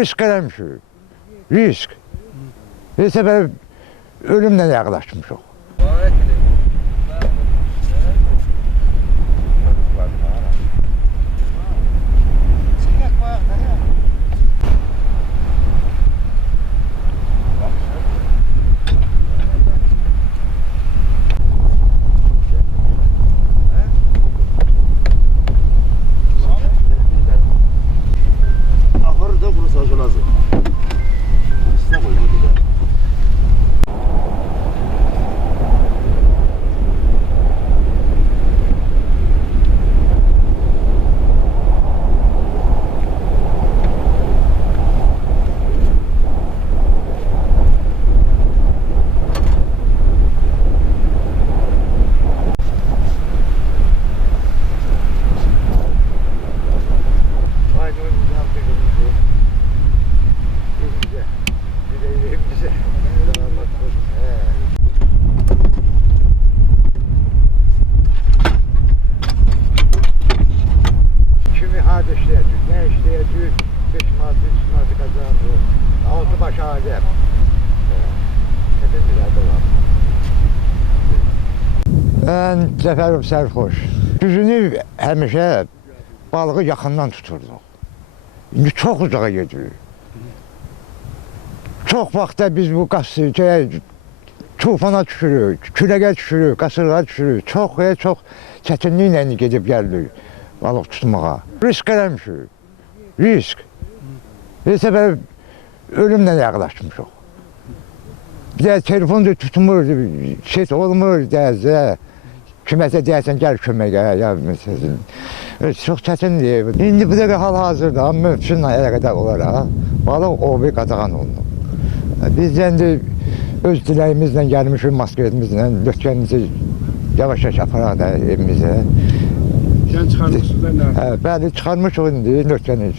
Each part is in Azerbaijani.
risk eləmişik. Risk. Bir səbəb ölümlə yaxınlaşmışıq. Ne işleyecek? 5 Mart, 3 Mart'ı kazandı. 6 baş alem. Hepimiz adılar. Ben Cəfərov Sərxoş. Düzünü həmişə balığı yaxından tuturduq. İndi çox uzağa gedirik. Çox vaxtda biz bu tufana düşürük, küləyə düşürük, qasırğa düşürük. Çox çətinliklə gedib gəldik balıq tutmağa. Risk eləmişik. Risk. Bir səbəb ölümlə yaxınlaşmışıq. Bir də telefon da tutmur, şey olmur, dəzə. Kiməsə deyəsən, gəl köməyə, məsələn. Çox çətindir. İndi bu dəqiqə hal-hazırda mövcudla əlaqədar olaraq balıq obi qadağan olunub. Biz indi öz diləyimizlə gəlmişik, masketimizlə, dötkənimizi yavaş-yavaş aparaq da evimizə. Sən çıxarmışsınız da nə? Bəli, çıxarmışıq indi dötkəni.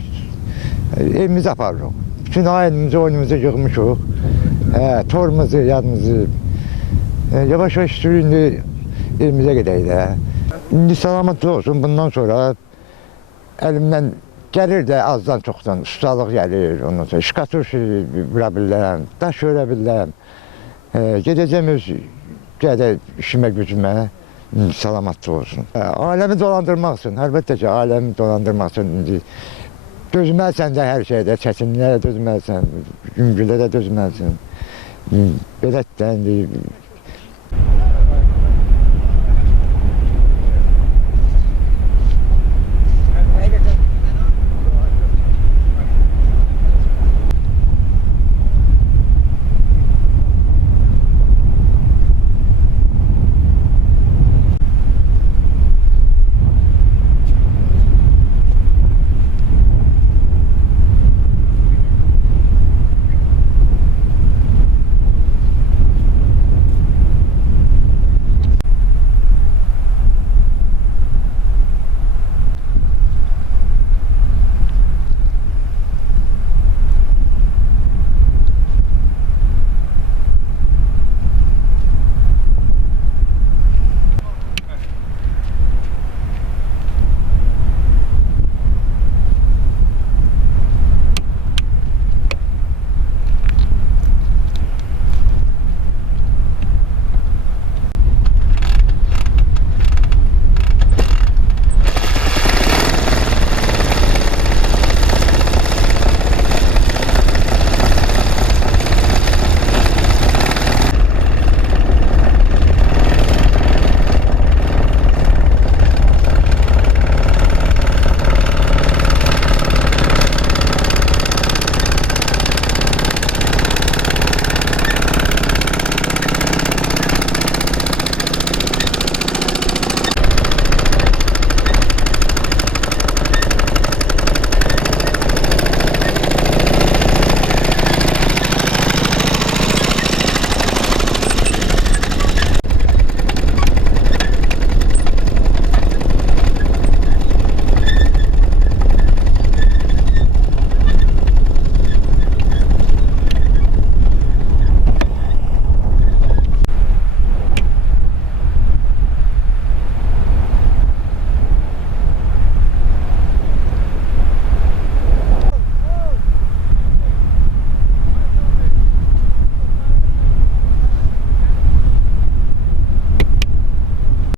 Evimizə aparırıq. Bütün ailemizi, oyunumuzu yığmışıq. Torumuzu, yadımızı. Yavaş-yavaş sürü indi evimizə gedək də. İndi salamatlı olsun, bundan sonra əlimdən gəlir də azdan çoxdan, ustalıq gəlir, ondan sonra şkatur vura bilirəm, daş öyrə bilirəm. Gedəcəm öz işimə, gücümə, salamatlı olsun. Aləmi dolandırmaq üçün, əlbəttə ki, aləmi dolandırmaq üçün indi dözməlisən də hər şeydə, çətinliyə də dözməlisən, yüngülə də dözməlisən. Belə də indi